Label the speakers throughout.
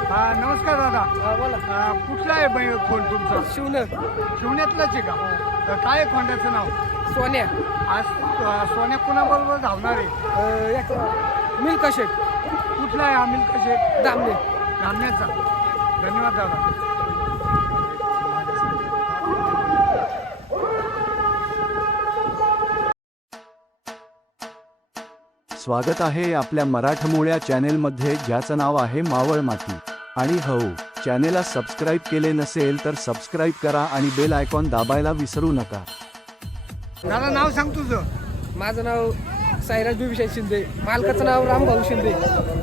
Speaker 1: नमस्कार दादा.
Speaker 2: बोला.
Speaker 1: कुठला आहे फोन तुमचा? शिवण्यातलाच आहे का? तर काय आहे खोंड्याचं नाव?
Speaker 2: सोन्या.
Speaker 1: आज सोन्या कुणाबरोबर धावणार आहे?
Speaker 2: एक मिल्का शेट
Speaker 1: कुठला आहे अमिल कशे?
Speaker 2: दामले.
Speaker 1: धामण्याचा. धन्यवाद दादा.
Speaker 3: स्वागत आहे आपल्या मराठमोळ्या चॅनेलमध्ये, ज्याचं नाव आहे मावळ माती. आणि हो, चॅनेलला सबस्क्राईब केले नसेल तर सबस्क्राईब करा आणि बेल आयकॉन दाबायला विसरू नका.
Speaker 1: दादा नाव सांग तुझं.
Speaker 2: माझं नाव साईराज बिभीषण शिंदे. मालकाचं नाव रामभाऊ शिंदे.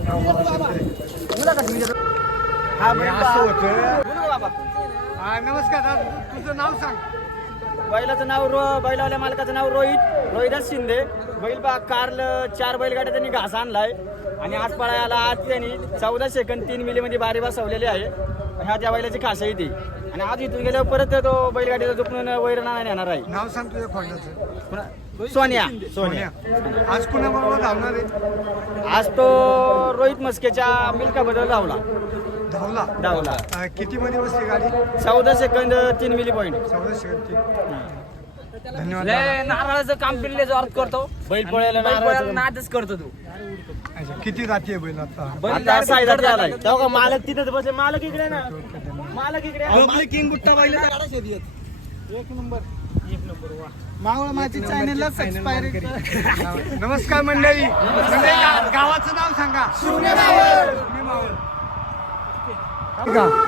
Speaker 1: असं होतं. नमस्कार दादा, तुझं नाव सांग.
Speaker 4: बैलाचं नाव बैलावाल्या मालकाचं नाव रोहिदास शिंदे. बैल कारल 4 बैलगाड्या त्यांनी घास आणलाय आणि आज पळायला आज त्यांनी 14 सेकंद 3 मिलीमध्ये बारी बसवलेली आहे. ह्या त्या बैलाची खास आहे ती. आणि आज इथून गेल्यावर परत तो बैलगाडीला झोपून वैरणा येणार आहे.
Speaker 1: नाव सांग तुझ्या खोंड्याचं.
Speaker 4: सोन्या.
Speaker 1: आज कुणाबरोबर धावणार आहे?
Speaker 4: आज तो रोहित मस्केच्या मिल्काबद्दल धावला.
Speaker 1: किती मध्ये बसली गाडी?
Speaker 4: 14 सेकंद 3 मिली पॉईंट.
Speaker 1: 14 सेकंद. धन्यवाद.
Speaker 2: नारळाचं काम पिल्ले अर्थ करतो.
Speaker 4: बैल पळायला
Speaker 2: नादच करतो तू.
Speaker 1: अच्छा, किती जाती आहे बैल आता?
Speaker 4: आता साईदात आलाय. तेव्हा का मालक तिथेच बसले. मालक इकडे ना. मालक इकडे.
Speaker 2: किंग गुट्टा बैल
Speaker 4: एक नंबर.
Speaker 2: मावळ माती चॅनलला सबस्क्राईब.
Speaker 1: नमस्कार मंडळी. गावाचं नाव सांगा.
Speaker 2: शिवणे मावळ.
Speaker 1: का